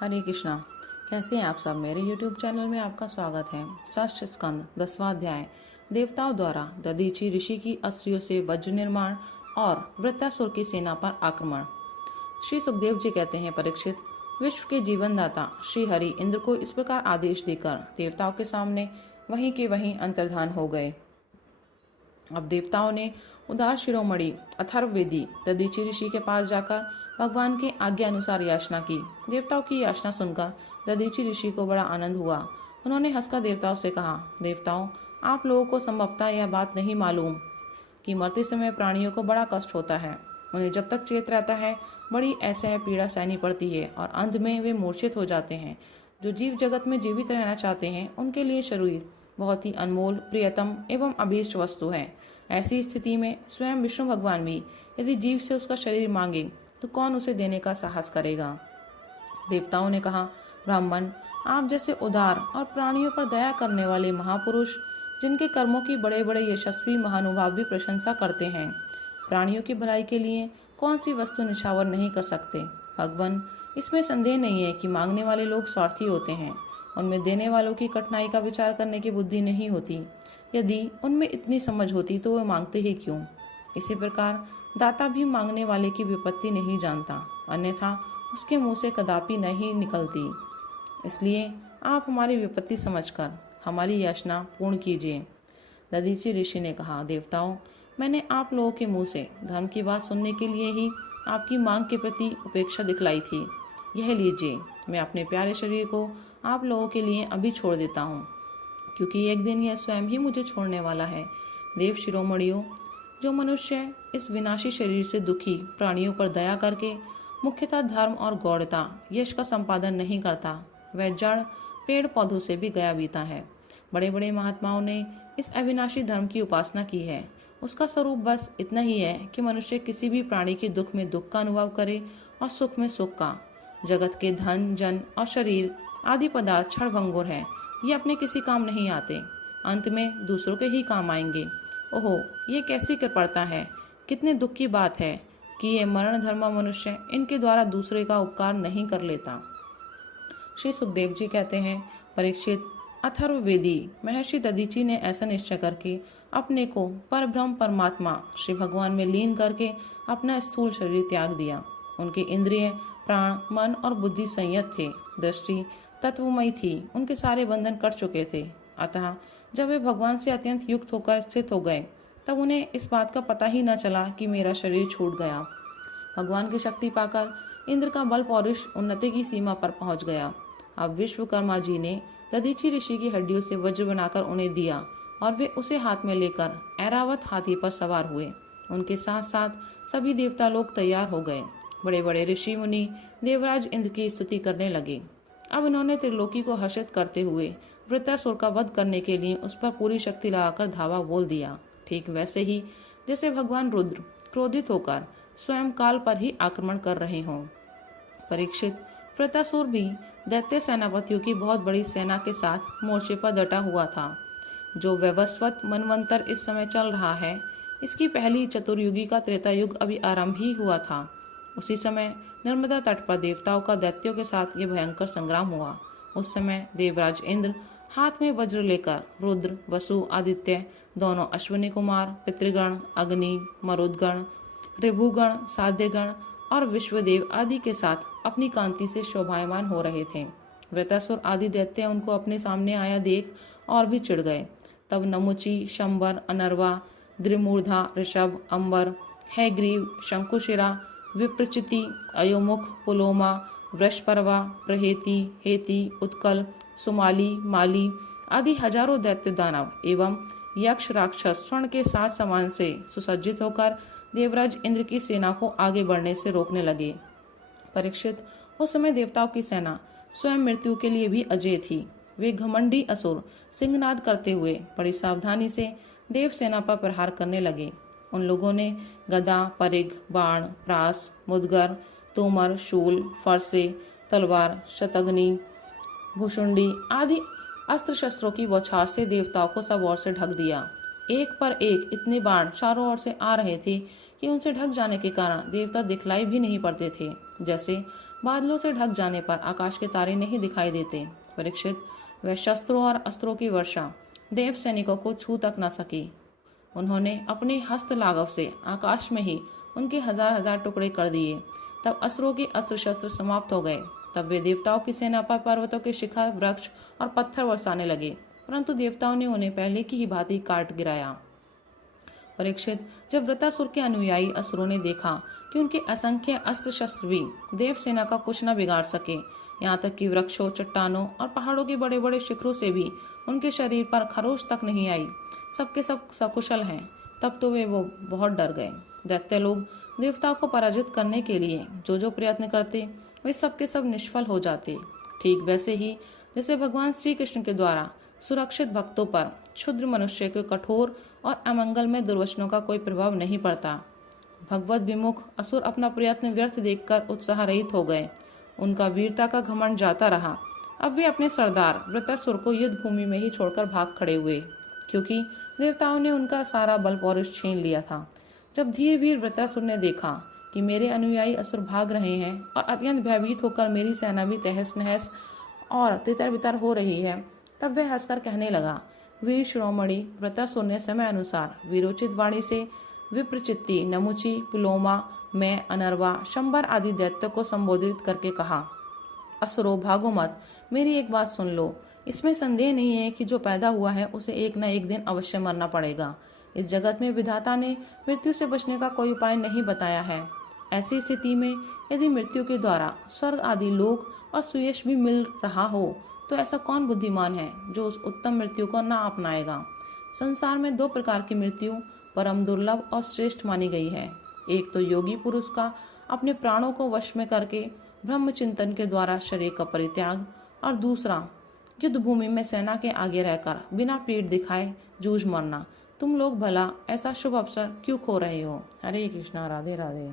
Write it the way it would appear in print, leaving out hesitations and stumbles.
हरे कृष्णा। कैसे हैं आप सब। मेरे YouTube चैनल में आपका स्वागत है। षष्ठ स्कंद 10वां अध्याय। देवताओं द्वारा दधीचि ऋषि की अस्त्रियों से वज्र निर्माण और वृत्तासुर की सेना पर आक्रमण। श्री सुखदेव जी कहते हैं, परीक्षित, विश्व के जीवनदाता श्री हरि इंद्र को इस प्रकार आदेश देकर देवताओं के सामने वहीं के वहीं अंतर्धान हो गए। अब देवताओं ने उदार शिरोमणि अथर्ववेदी दधीचि ऋषि के पास जाकर भगवान के आज्ञा अनुसार याचना की। देवताओं की याचना सुनकर दधीचि ऋषि को बड़ा आनंद हुआ। उन्होंने हंसकर देवताओं से कहा, देवताओं, आप लोगों को संभवतः यह बात नहीं मालूम कि मरते समय प्राणियों को बड़ा कष्ट होता है। उन्हें जब तक चेत रहता है बड़ी असह्य पीड़ा सहनी पड़ती है और अंत में वे मूर्छित हो जाते हैं। जो जीव जगत में जीवित रहना चाहते हैं उनके लिए शरीर बहुत ही अनमोल, प्रियतम एवं अभीष्ट वस्तु है। ऐसी स्थिति में स्वयं विष्णु भगवान भी यदि जीव से उसका शरीर मांगे तो कौन उसे देने का साहस करेगा। देवताओं ने कहा, ब्राह्मण, आप जैसे उदार और प्राणियों पर दया करने वाले महापुरुष, जिनके कर्मों की बड़े बड़े यशस्वी महानुभाव भी प्रशंसा करते हैं, प्राणियों की भलाई के लिए कौन सी वस्तु निछावर नहीं कर सकते। भगवान, इसमें संदेह नहीं है कि मांगने वाले लोग स्वार्थी होते हैं। उनमें देने वालों की कठिनाई का विचार करने की बुद्धि नहीं होती। यदि उनमें इतनी समझ होती तो वे मांगते ही क्यों। इसी प्रकार दाता भी मांगने वाले की विपत्ति नहीं जानता, अन्यथा उसके मुंह से कदापि नहीं निकलती। इसलिए आप हमारी विपत्ति समझकर हमारी याचना पूर्ण कीजिए। दधीचि ऋषि ने कहा, देवताओं, मैंने आप लोगों के मुंह से धर्म की बात सुनने के लिए ही आपकी मांग के प्रति उपेक्षा दिखलाई थी। यह लीजिए, मैं अपने प्यारे शरीर को आप लोगों के लिए अभी छोड़ देता हूँ, क्योंकि एक दिन यह स्वयं ही मुझे छोड़ने वाला है। देव शिरोमणियों, जो मनुष्य इस विनाशी शरीर से दुखी प्राणियों पर दया करके मुख्यतः धर्म और गौड़ता यश का संपादन नहीं करता, वह जड़ पेड़ पौधों से भी गया बीता है। बड़े बड़े महात्माओं ने इस अविनाशी धर्म की उपासना की है। उसका स्वरूप बस इतना ही है कि मनुष्य किसी भी प्राणी के दुख में दुख का अनुभव करे और सुख में सुख का। जगत के धन, जन और शरीर आदि पदार्थ क्षणभंगुर है। ये अपने किसी काम नहीं आते, अंत में दूसरों के ही काम आएंगे। ओहो, ये कैसी कृपणता है। कितने दुख की बात है कि ये मरण धर्मा मनुष्य इनके द्वारा दूसरे का उपकार नहीं कर लेता। श्री सुखदेव जी कहते हैं, परीक्षित, अथर्ववेदी महर्षि दधीचि ने ऐसा निश्चय करके अपने को परब्रह्म परमात्मा श्री भगवान में लीन करके अपना स्थूल शरीर त्याग दिया। उनके इंद्रिय, प्राण, मन और बुद्धि संयत थे। दृष्टि तत्वमयी थी। उनके सारे बंधन कट चुके थे। अतः जब वे भगवान से अत्यंत युक्त होकर स्थित हो गए तब उन्हें इस बात का पता ही न चला कि मेरा शरीर छूट गया। भगवान की शक्ति पाकर इंद्र का बल पौरुष उन्नति की सीमा पर पहुंच गया। अब विश्वकर्मा जी ने दधीचि ऋषि की हड्डियों से वज्र बनाकर उन्हें दिया और वे उसे हाथ में लेकर ऐरावत हाथी पर सवार हुए। उनके साथ साथ सभी देवता लोग तैयार हो गए। बड़े बड़े ऋषि मुनि देवराज इंद्र की स्तुति करने लगे। अब इन्होंने त्रिलोकी को हर्षित करते हुए वृत्तासुर का वध करने के लिए उस पर पूरी शक्ति लगाकर धावा बोल दिया। ठीक वैसे ही जैसे भगवान रुद्र क्रोधित होकर स्वयं काल पर ही आक्रमण कर रहे हों। परीक्षित, वृत्तासुर भी दैत्य सेनापतियों की बहुत बड़ी सेना के साथ मोर्चे पर डटा हुआ था। जो वैवस्वत मनवंतर इस समय चल रहा है, इसकी पहली चतुर्युगी का त्रेता युग अभी आरंभ ही हुआ था। उसी समय नर्मदा तट पर देवताओं का दैत्यों के साथ ये भयंकर संग्राम हुआ। उस समय देवराज इंद्र हाथ में वज्र लेकर रुद्र, वसु, आदित्य, दोनों अश्विनी कुमार, पितृगण, अग्नि, मरुदगण, ऋभुगण, साध्यगण और विश्वदेव आदि के साथ अपनी कांति से शोभायमान हो रहे थे। वृत्तासुर आदि दैत्य उनको अपने सामने आया देख और भी चिढ़ गए। तब नमुचि, शंबर, अनर्वा, द्रिमूर्धा, ऋषभ, अंबर, हैग्रीव, शंकुशिरा, विप्रचिति, अयोमुख, पुलोमा, वृषपर्वा, प्रहेति, हेति, उत्कल, सुमाली, माली आदि हजारों दैत्य दानव एवं यक्ष राक्षस स्वर्ण के साथ समान से सुसज्जित होकर देवराज इंद्र की सेना को आगे बढ़ने से रोकने लगे। परीक्षित, उस समय देवताओं की सेना स्वयं मृत्यु के लिए भी अजेय थी। वे घमंडी असुर सिंहनाद करते हुए बड़ी सावधानी से देव सेना पर प्रहार करने लगे। उन लोगों ने गदा, परिघ, बाण, प्रास, मुदगर, तोमर, शूल, फरसे, तलवार, शतग्नि, भुषुंडी आदि अस्त्र शस्त्रों की बौछार से देवताओं को सब ओर से ढक दिया। एक पर एक इतने बाण चारों ओर से आ रहे थे कि उनसे ढक जाने के कारण देवता दिखलाई भी नहीं पड़ते थे। जैसे बादलों से ढक जाने पर आकाश के तारे नहीं दिखाई देते। परीक्षित, वह शस्त्रों और अस्त्रों की वर्षा देव सैनिकों को छू तक न सकी। उन्होंने अपने हस्त लाघव से आकाश में ही उनके हजार हजार टुकड़े कर दिए। तब असुरों के अस्त्र शस्त्र समाप्त हो गए। तब वे देवताओं की सेना पर पर्वतों के शिखर, वृक्ष और पत्थर बरसाने लगे, परंतु देवताओं ने उन्हें पहले की ही भांति काट गिराया। परीक्षित, जब वृत्रासुर के अनुयायी असुरों ने देखा कि उनके असंख्य अस्त्र शस्त्र भी देव सेना का कुछ न बिगाड़ सके, यहाँ तक कि वृक्षों, चट्टानों और पहाड़ों के बड़े बड़े शिखरों से भी उनके शरीर पर खरोच तक नहीं आई, सबके सब सकुशल हैं, तब तो वो बहुत डर गए। दैत्य लोग देवताओं को पराजित करने के लिए जो जो प्रयत्न करते वे सबके सब निष्फल हो जाते। ठीक वैसे ही जैसे भगवान श्री कृष्ण के द्वारा सुरक्षित भक्तों पर क्षुद्र मनुष्य के कठोर और अमंगल में दुर्वचनों का कोई प्रभाव नहीं पड़ता। भगवत विमुख असुर अपना प्रयत्न व्यर्थ देखकर उत्साह रहित हो गए। उनका वीरता का घमंड जाता रहा। अब वे अपने सरदार वृत्रासुर को युद्ध भूमि में ही छोड़कर भाग खड़े हुए, क्योंकि देवताओं ने उनका सारा बल पौरुष छीन लिया था। जब धीर वीर वृत्रासुर ने देखा कि मेरे अनुयायी असुर भाग रहे हैं और अत्यंत भयभीत होकर मेरी सेना भी तहस नहस और तितर बितर हो रही है, तब वह हंसकर कहने लगा, वीर शिरोमणि वृत्रासुर ने समय अनुसार वीरोचित वाणी से विप्रचित्ति, नमुची, पुलोमा, मैं, अनर्वा, शंबर आदि दैत्य को संबोधित करके कहा, असुरो भागो मत, मेरी एक बात सुन लो। इसमें संदेह नहीं है कि जो पैदा हुआ है उसे एक न एक दिन अवश्य मरना पड़ेगा। इस जगत में विधाता ने मृत्यु से बचने का कोई उपाय नहीं बताया है। ऐसी स्थिति में यदि मृत्यु के द्वारा स्वर्ग आदि लोक और सुयश भी मिल रहा हो, तो ऐसा कौन बुद्धिमान है जो उस उत्तम मृत्यु को न अपनाएगा। संसार में दो प्रकार की मृत्यु परम दुर्लभ और श्रेष्ठ मानी गई है। एक तो योगी पुरुष का अपने प्राणों को वश में करके ब्रह्म चिंतन के द्वारा शरीर का परित्याग, और दूसरा युद्ध भूमि में सेना के आगे रहकर बिना पीठ दिखाए जूझ मरना। तुम लोग भला ऐसा शुभ अवसर क्यों खो रहे हो। हरे कृष्णा, राधे राधे।